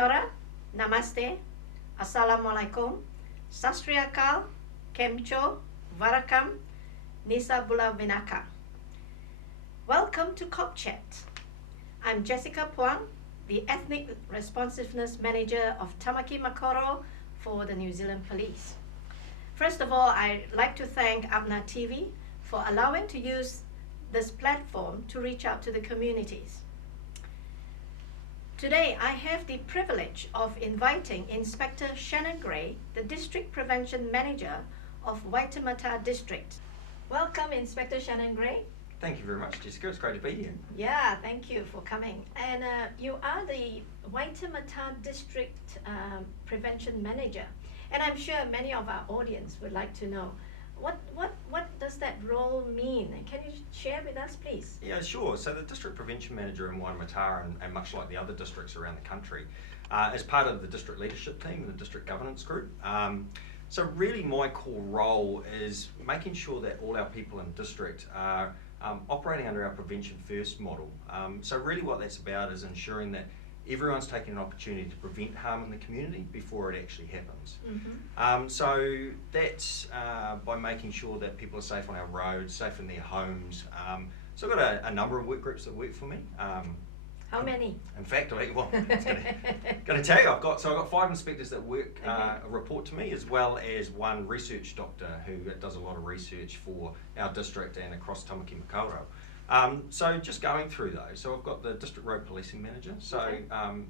Kia ora, namaste, assalamualaikum, sat sri akal, kemcho, varakam, nisa bula vinaka. Welcome to COP Chat. I'm Jessica Puang, the Ethnic Responsiveness Manager of Tamaki Makaurau for the New Zealand Police. First of all, I'd like to thank Abna TV for allowing to use this platform to reach out to the communities. Today, I have the privilege of inviting Inspector Shannon Gray, the District Prevention Manager of Waitemata District. Welcome, Inspector Shannon Gray. Thank you very much, Jessica. It's great to be here. Yeah, thank you for coming. And you are the Waitemata District Prevention Manager. And I'm sure many of our audience would like to know, what does that role mean? And can you share with us, please? Yeah, sure. So the District Prevention Manager in Waitemata, and much like the other districts around the country, is part of the district leadership team and the district governance group. So really my core role is making sure that all our people in district are operating under our prevention first model. So really what that's about is ensuring that everyone's taking an opportunity to prevent harm in the community before it actually happens. Mm-hmm. So that's by making sure that people are safe on our roads, safe in their homes. So I've got a number of work groups that work for me. How many? In fact, I was going to tell you, I've got 5 inspectors that work report to me, as well as 1 research doctor who does a lot of research for our district and across Tamaki Makaurau. So just going through those, so I've got the District Road Policing Manager, so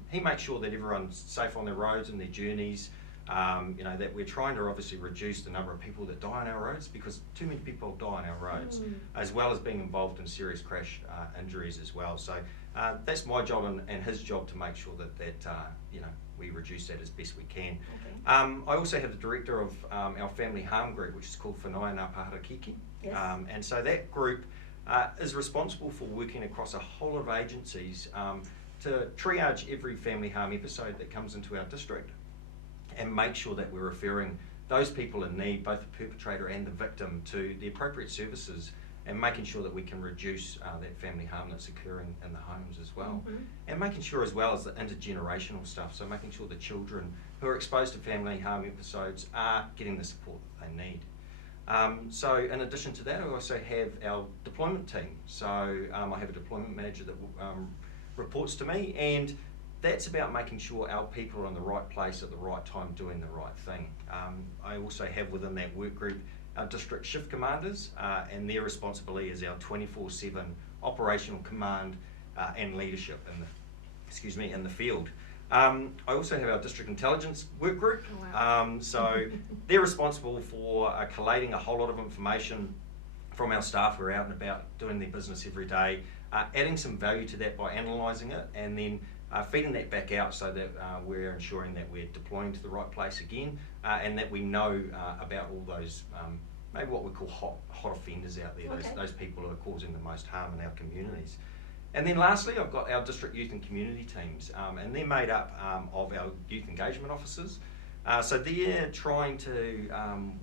he makes sure that everyone's safe on their roads and their journeys, that we're trying to obviously reduce the number of people that die on our roads, because too many people die on our roads, as well as being involved in serious crash injuries as well. So that's my job and his job to make sure that we reduce that as best we can. Okay. I also have the director of our family harm group, which is called Whanaia Ngā Pahara Kiki. Yes. And so that group is responsible for working across a whole lot of agencies to triage every family harm episode that comes into our district and make sure that we're referring those people in need, both the perpetrator and the victim, to the appropriate services, and making sure that we can reduce that family harm that's occurring in the homes as well. Mm-hmm. And making sure as well as the intergenerational stuff, so making sure the children who are exposed to family harm episodes are getting the support that they need. So in addition to that, I also have our deployment team. So I have a deployment manager that reports to me, and that's about making sure our people are in the right place at the right time doing the right thing. I also have within that work group our district shift commanders, and their responsibility is our 24/7 operational command and leadership in the field. I also have our district intelligence work group. Oh, wow. So they're responsible for collating a whole lot of information from our staff who are out and about doing their business every day, adding some value to that by analysing it, and then feeding that back out so that we're ensuring that we're deploying to the right place again, and that we know about all those maybe what we call hot offenders out there, those people who are causing the most harm in our communities. And then lastly, I've got our district youth and community teams, and they're made up of our youth engagement officers. So they're trying to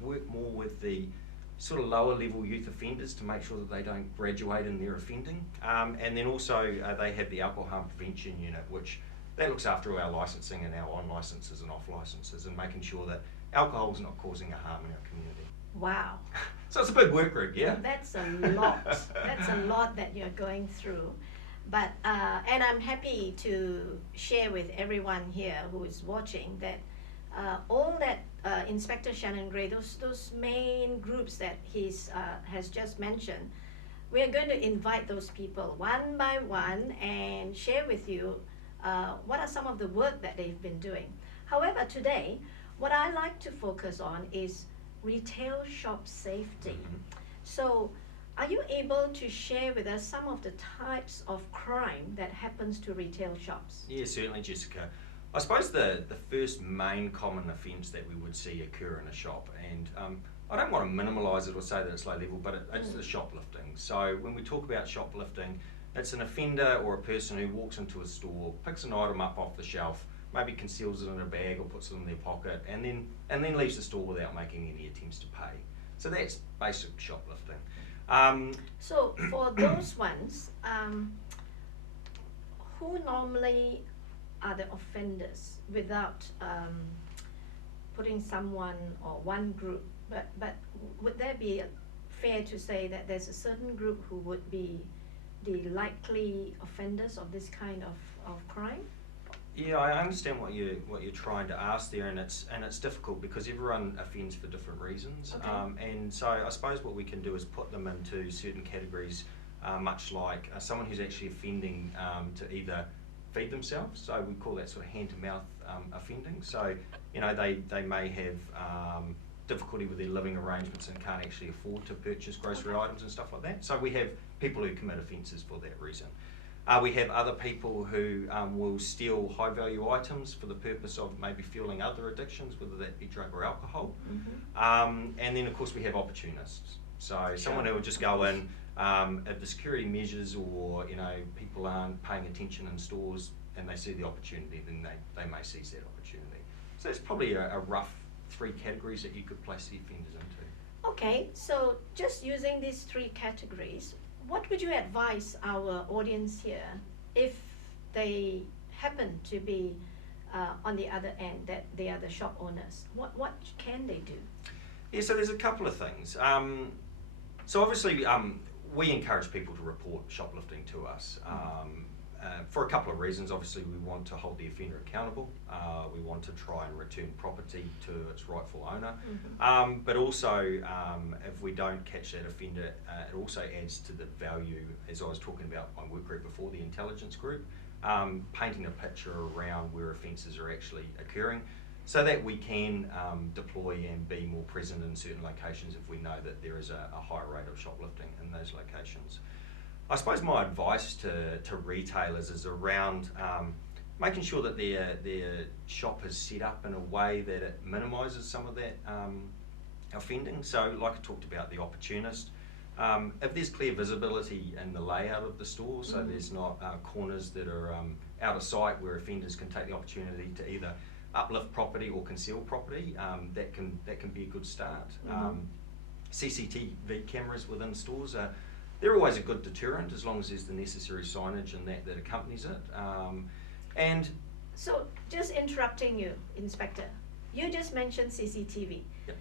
work more with the sort of lower level youth offenders to make sure that they don't graduate in their offending. And then also they have the alcohol harm prevention unit, which that looks after all our licensing and our on licenses and off licenses, and making sure that alcohol is not causing a harm in our community. Wow. So it's a big work group, yeah. That's a lot. That's a lot that you're going through. But and I'm happy to share with everyone here who is watching that all that Inspector Shannon Gray, those main groups that he's has just mentioned, we are going to invite those people one by one and share with you what are some of the work that they've been doing. However, today, what I like to focus on is retail shop safety. Mm-hmm. So, are you able to share with us some of the types of crime that happens to retail shops? Yeah, certainly, Jessica. I suppose the first main common offence that we would see occur in a shop, and I don't want to minimalise it or say that it's low level, but it's the shoplifting. So when we talk about shoplifting, it's an offender or a person who walks into a store, picks an item up off the shelf, maybe conceals it in a bag or puts it in their pocket, and then leaves the store without making any attempts to pay. So that's basic shoplifting. So for those ones, who normally are the offenders without putting someone or one group, but would there be fair to say that there's a certain group who would be the likely offenders of this kind of crime? Yeah, I understand what you're trying to ask there, and it's difficult because everyone offends for different reasons. Okay. And so I suppose what we can do is put them into certain categories, much like someone who's actually offending to either feed themselves. So we call that sort of hand-to-mouth offending. So they may have difficulty with their living arrangements and can't actually afford to purchase grocery items and stuff like that. So we have people who commit offences for that reason. We have other people who will steal high value items for the purpose of maybe fueling other addictions, whether that be drug or alcohol. Mm-hmm. And then of course we have opportunists. So Sure. someone who will just go in, if the security measures or people aren't paying attention in stores and they see the opportunity, then they may seize that opportunity. So it's probably a rough 3 categories that you could place the offenders into. Okay, so just using these 3 categories, what would you advise our audience here if they happen to be on the other end, that they are the shop owners? What can they do? Yeah, so there's a couple of things. So obviously we encourage people to report shoplifting to us for a couple of reasons. Obviously we want to hold the offender accountable. We want to try and return property to its rightful owner. Mm-hmm. But also if we don't catch that offender, it also adds to the value, as I was talking about my work group before, the intelligence group, painting a picture around where offences are actually occurring, so that we can deploy and be more present in certain locations if we know that there is a higher rate of shoplifting in those locations. I suppose my advice to retailers is around making sure that their shop is set up in a way that it minimises some of that offending. So like I talked about, the opportunist, if there's clear visibility in the layout of the store, so there's not corners that are out of sight where offenders can take the opportunity to either uplift property or conceal property, that can be a good start. CCTV cameras within stores they're always a good deterrent as long as there's the necessary signage and that accompanies it. And so, just interrupting you, Inspector, you just mentioned CCTV. Yep.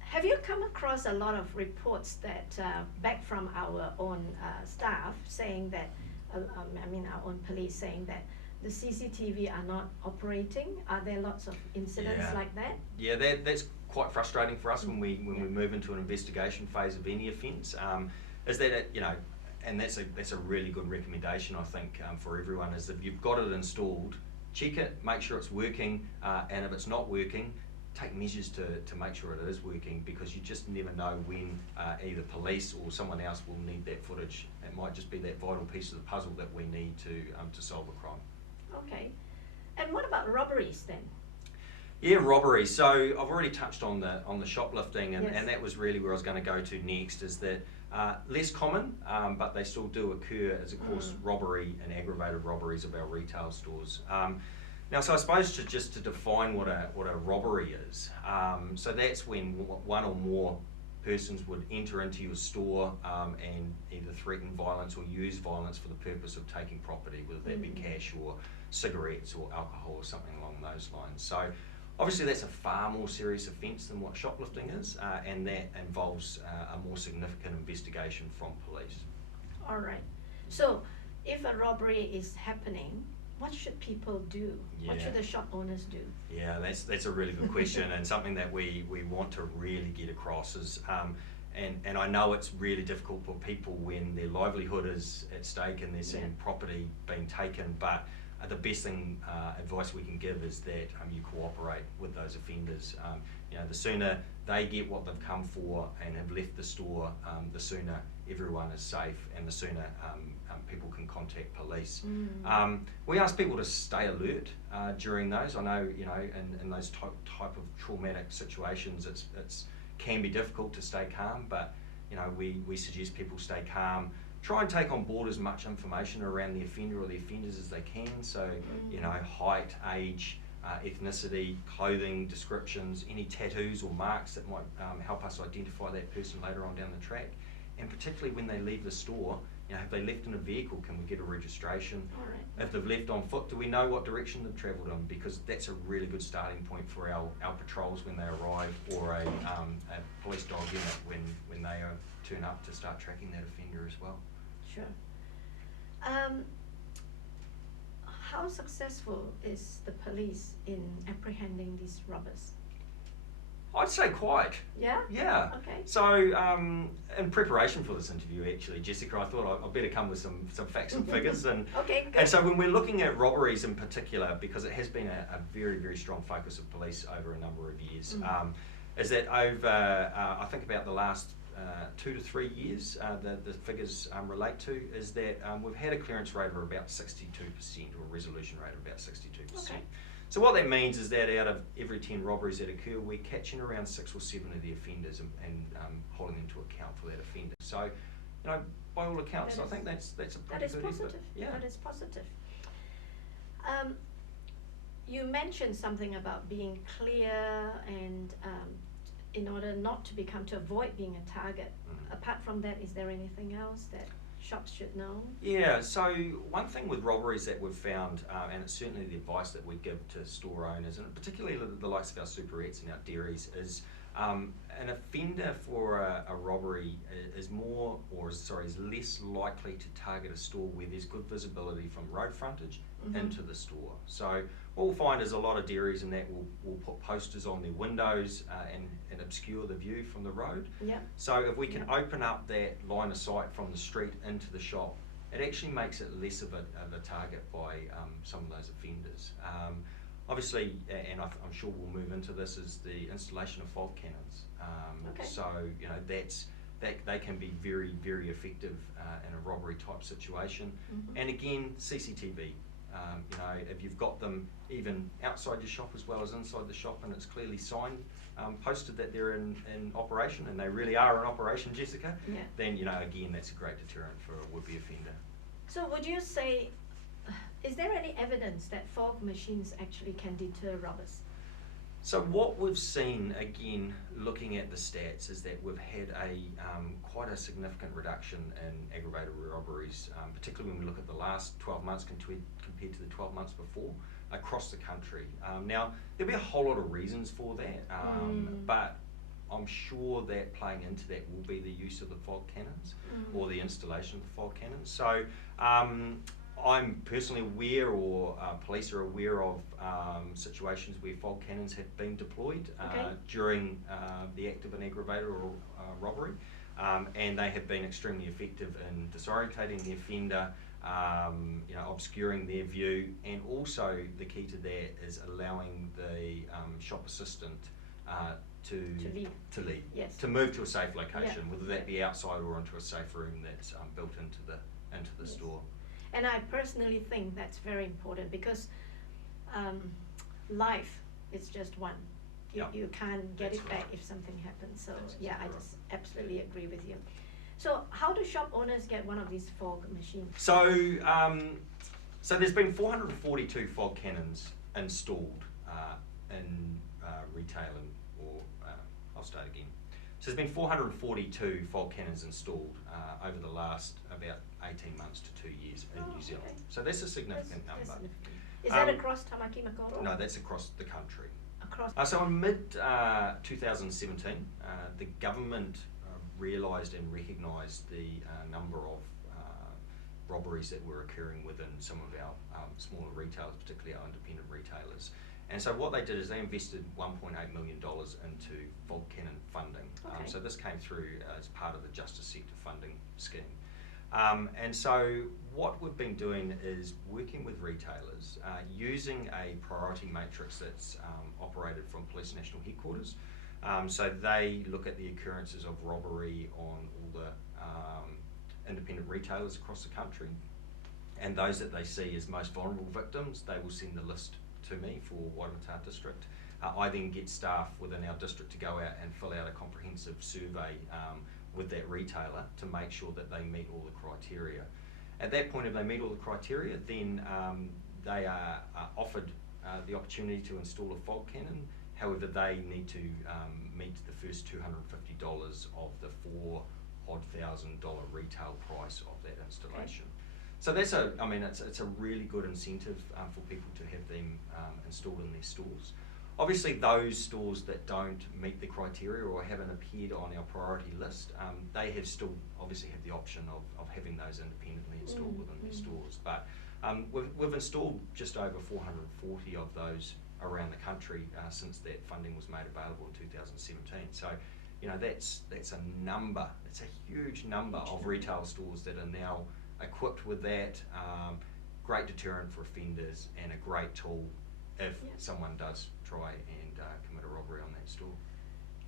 Have you come across a lot of reports that back from our own staff saying that, our own police saying that the CCTV are not operating? Are there lots of incidents like that? Yeah, that's quite frustrating for us when we move into an investigation phase of any offence. Is that and that's a really good recommendation, I think, for everyone, is that if you've got it installed, check it, make sure it's working, and if it's not working, take measures to make sure it is working, because you just never know when either police or someone else will need that footage. It might just be that vital piece of the puzzle that we need to solve a crime. Okay. And what about robberies then? Yeah, robbery. So I've already touched on the shoplifting, and, Yes. and that was really where I was going to go to next, is that less common, but they still do occur, as of course robbery and aggravated robberies of our retail stores. Now, so I suppose to define what a robbery is, so that's when one or more persons would enter into your store and either threaten violence or use violence for the purpose of taking property, whether that be cash or cigarettes or alcohol or something along those lines. So obviously that's a far more serious offence than what shoplifting is, and that involves a more significant investigation from police. All right. So if a robbery is happening, what should people do? What Yeah. should the shop owners do? Yeah, that's a really good question, and something that we want to really get across is, and I know it's really difficult for people when their livelihood is at stake and they're seeing property being taken, but the best thing, advice we can give is that you cooperate with those offenders. The sooner they get what they've come for and have left the store, the sooner everyone is safe, and the sooner people can contact police. We ask people to stay alert during those. I know, in those type of traumatic situations, it's can be difficult to stay calm, but we suggest people stay calm. Try and take on board as much information around the offender or the offenders as they can. So, height, age, ethnicity, clothing descriptions, any tattoos or marks that might help us identify that person later on down the track. And particularly when they leave the store, have they left in a vehicle? Can we get a registration? All right. If they've left on foot, do we know what direction they've travelled in? Because that's a really good starting point for our patrols when they arrive, or a police dog unit when they turn up to start tracking that offender as well. Sure. How successful is the police in apprehending these robbers? I'd say quite. Yeah? Yeah. Okay. So, in preparation for this interview, actually, Jessica, I thought I'd better come with some facts and figures. And Okay, good. and so when we're looking at robberies in particular, because it has been a very, very strong focus of police over a number of years, is that over, I think about the last 2 to 3 years, the figures relate to, is that we've had a clearance rate of about 62%, or a resolution rate of about 62%. Okay. So what that means is that out of every 10 robberies that occur, we're catching around 6 or 7 of the offenders and holding them to account for that offender. So, by all accounts, I think that's a pretty That is good positive. effort. Yeah. That is positive. You mentioned something about being clear and in order not to avoid being a target. Apart from that, is there anything else that shops should know? Yeah, so one thing with robberies that we've found, and it's certainly the advice that we give to store owners, and particularly the likes of our superettes and our dairies, is an offender for a robbery is less likely to target a store where there's good visibility from road frontage into the store. So what we'll find is a lot of dairies and that will put posters on their windows and obscure the view from the road. Yeah. So if we can open up that line of sight from the street into the shop, it actually makes it less of a target by some of those offenders. Obviously, and I'm sure we'll move into this, is the installation of fog cannons. Okay. So they can be very, very effective in a robbery type situation. And again, CCTV. If you've got them even outside your shop as well as inside the shop, and it's clearly signed, posted that they're in operation, and they really are in operation, Jessica, then again, that's a great deterrent for a would-be offender. So would you say, is there any evidence that fog machines actually can deter robbers? So what we've seen, again, looking at the stats, is that we've had quite a significant reduction in aggravated robberies, particularly when we look at the last 12 months compared to the 12 months before across the country. Now, there'll be a whole lot of reasons for that, but I'm sure that playing into that will be the use of the fog cannons or the installation of the fog cannons. So I'm personally aware, or police are aware of situations where fog cannons have been deployed during the act of an aggravated or robbery, and they have been extremely effective in disorientating the offender, obscuring their view, and also the key to that is allowing the shop assistant to leave, Yes. to move to a safe location, whether that be outside or into a safe room that's built into the store. And I personally think that's very important because life is just one. You can't get it back if something happens. So I just absolutely agree with you. So how do shop owners get one of these fog machines? So there's been 442 fog cannons installed in retail, I'll start again. So there's been 442 fog cannons installed over the last about 18 months to 2 years in New Zealand. Okay. So that's a significant number. Significant. Is that across Tamaki Makaurau? No, that's across the country. Across. So in mid 2017, the government realised and recognised the number of robberies that were occurring within some of our smaller retailers, particularly our independent retailers. And so what they did is they invested $1.8 million into fog cannon funding. Okay. So this came through as part of the Justice Sector funding scheme. And so what we've been doing is working with retailers, using a priority matrix that's operated from Police National Headquarters. So they look at the occurrences of robbery on all the independent retailers across the country, and those that they see as most vulnerable victims, they will send the list to me for Wairarapa District. I then get staff within our district to go out and fill out a comprehensive survey with that retailer to make sure that they meet all the criteria. At that point, if they meet all the criteria, then they are offered the opportunity to install a fog cannon. However, they need to meet the first $250 of the $4 odd $1,000 retail price of that installation. So that's it's a really good incentive for people to have them installed in their stores. Obviously, those stores that don't meet the criteria or haven't appeared on our priority list, they have still obviously have the option of having those independently installed within their stores. But we've installed just over 440 of those around the country since that funding was made available in 2017. So, that's a number. It's a huge number of retail stores that are now equipped with that. Great deterrent for offenders and a great tool if someone does try and commit a robbery on that store.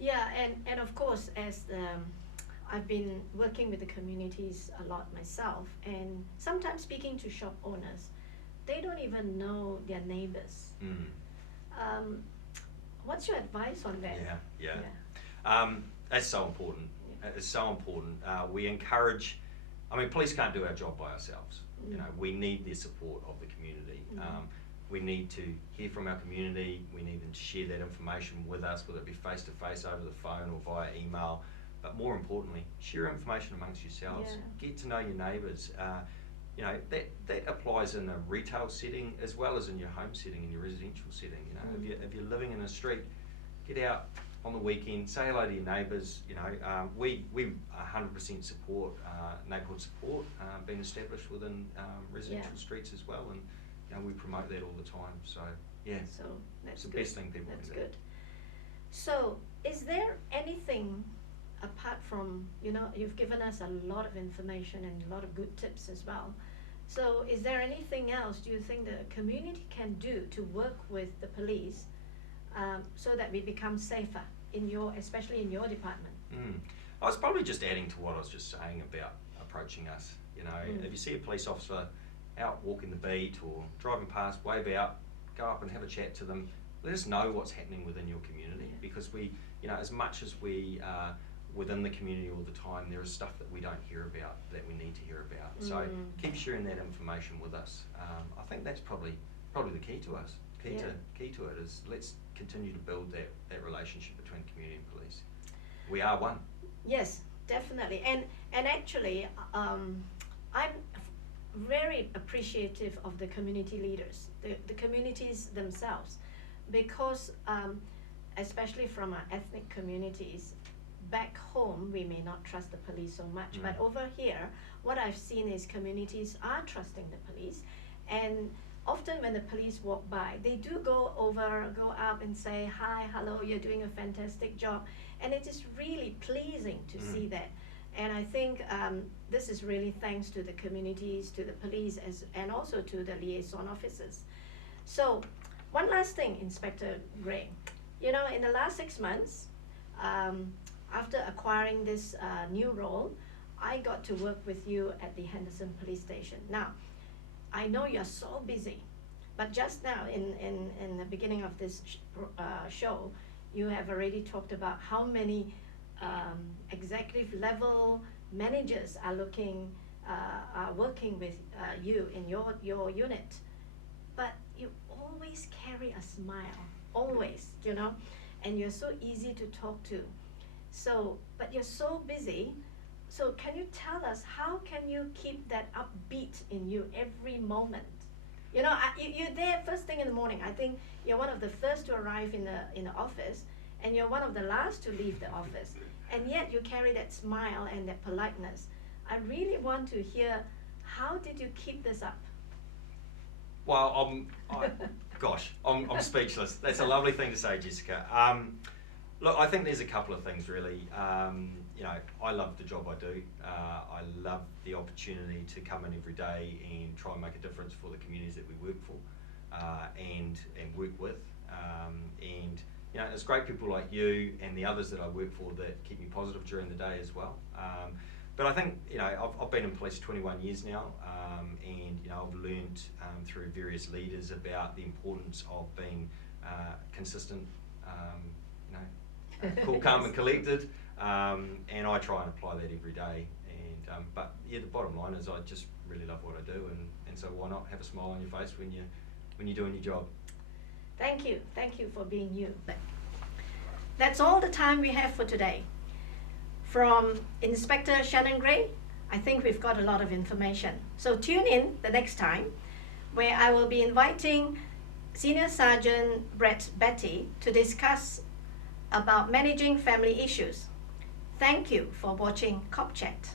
Yeah, and of course, as I've been working with the communities a lot myself, and sometimes speaking to shop owners, they don't even know their neighbors. What's your advice on that? That's so important. It's so important. We encourage, police can't do our job by ourselves. We need the support of the community. We need to hear from our community. We need them to share that information with us, whether it be face to face, over the phone, or via email. But more importantly, share information amongst yourselves. Get to know your neighbours. That applies in a retail setting as well as in your home setting, in your residential setting. If you're living in a street, get out on the weekend, say hello to your neighbours. We 100% support neighbourhood support being established within residential streets as well, and we promote that all the time. So so that's it's the good. best thing people That's can do. good. So is there anything apart from, you've given us a lot of information and a lot of good tips as well. So is there anything else do you think the community can do to work with the police so that we become safer especially in your department? I was probably just adding to what I was just saying about approaching us. If you see a police officer out walking the beat or driving past, wave out, go up and have a chat to them. Let us know what's happening within your community, because we, as much as we are within the community all the time, there is stuff that we don't hear about that we need to hear about. So keep sharing that information with us. I think that's probably the key to us. Key to it is let's continue to build that relationship between community and police. We are one. Yes, definitely. And actually, I'm very appreciative of the community leaders, the communities themselves, because especially from our ethnic communities, back home we may not trust the police so much, but over here what I've seen is communities are trusting the police, and often when the police walk by, they do go up and say, hi, hello, you're doing a fantastic job, and it is really pleasing to see that. And I think this is really thanks to the communities, to the police, and also to the liaison officers. So one last thing, Inspector Gray. In the last 6 months, after acquiring this new role, I got to work with you at the Henderson Police Station. Now, I know you're so busy, but just now in the beginning of this show, you have already talked about how many executive level managers are working with you in your unit. But you always carry a smile, always, and you're so easy to talk to. So, but you're so busy. So can you tell us, how can you keep that upbeat in you every moment? You're there first thing in the morning. I think you're one of the first to arrive in the office, and you're one of the last to leave the office. And yet you carry that smile and that politeness. I really want to hear, how did you keep this up? Well, I'm speechless. That's a lovely thing to say, Jessica. Look, I think there's a couple of things really. I love the job I do. I love the opportunity to come in every day and try and make a difference for the communities that we work for and work with. It's great people like you and the others that I work for that keep me positive during the day as well. But I think, I've been in police 21 years now, and I've learned through various leaders about the importance of being consistent, cool, calm and collected, and I try and apply that every day. But the bottom line is I just really love what I do, and so why not have a smile on your face when you're doing your job. Thank you for being you. That's all the time we have for today. from Inspector Shannon Gray, I think we've got a lot of information. So tune in the next time, where I will be inviting Senior Sergeant Brett Betty to discuss about managing family issues. Thank you for watching Cop Chat.